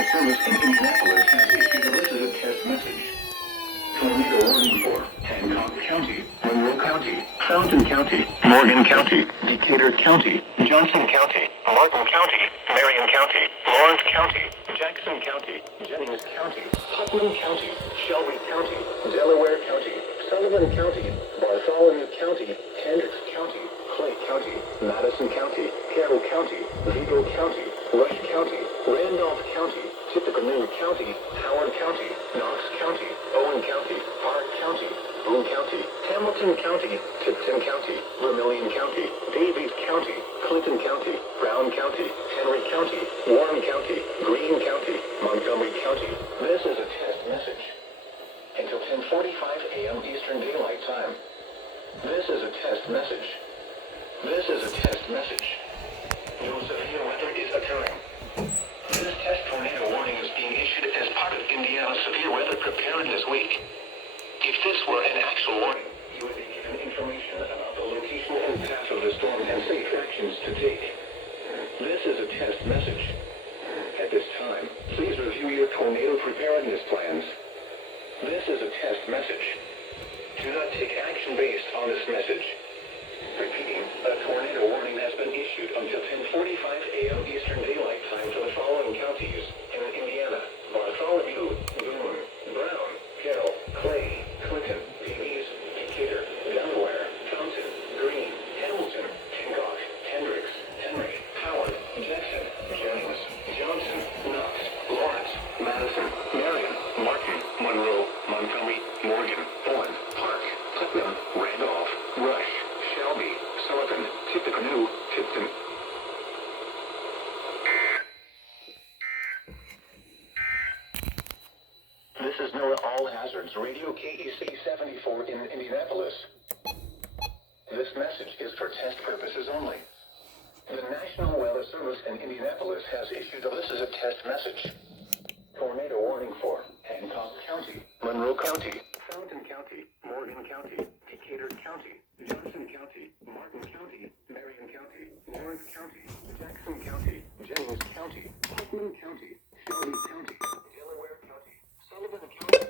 Well, service in Indianapolis has issued a listed test message. Tornado warning for Hancock County, Monroe County, Fountain County, Morgan County, Decatur County, Johnson County, Martin County, Marion County, Lawrence County, Jackson County, Jennings County, Putnam County, Shelby County, Delaware County, Sullivan County, Bartholomew County, Hendricks County, Clay County, Madison County, Carroll County, Vigo County, Rush County, Randolph County, Tippecanoe County, Howard County, Knox County, Owen County, Park County, Boone County, Hamilton County, Tipton County, Vermilion County, Davies County, Clinton County, Brown County, Henry County, Warren County, Greene County, Montgomery County. This is a test message. Until 10:45 a.m. Eastern Daylight Time. This is a test message. This is a test message. No severe weather is occurring. This test tornado warning is being issued as part of Indiana's Severe Weather Preparedness Week. If this were an actual warning, you would be given information about the location and path of the storm and safe actions to take. This is a test message. At this time, please review your tornado preparedness plans. This is a test message. Do not take action based on this message. Repeating, a tornado warning has been issued until 10:45 a.m. Eastern Daylight Time for the following counties in Indiana: Bartholomew, Boone, Brown, Carroll, Clay, Clinton, Davies, Decatur, Delaware, Fountain, Greene, Hamilton, Hancock, Hendricks, Henry, Howard, Jackson, Jennings, Johnson, Knox, Lawrence, Madison, Marion, Martin, Monroe, Montgomery, Morgan, Owen, Park, Putnam, Randolph, Rush, Shelby, Sullivan, Tippecanoe, Tipton. This is NOAA All Hazards Radio KEC74 in Indianapolis. This message is for test purposes only. The National Weather Service in Indianapolis has issued this is a test message. Tornado warning for Hancock County, Monroe County, Fountain County, Morgan County, Decatur County, Johnson County, Martin County, Marion County, Lawrence County, Jackson County, Jennings County, Putnam County, Shelby County, Delaware County, Sullivan County,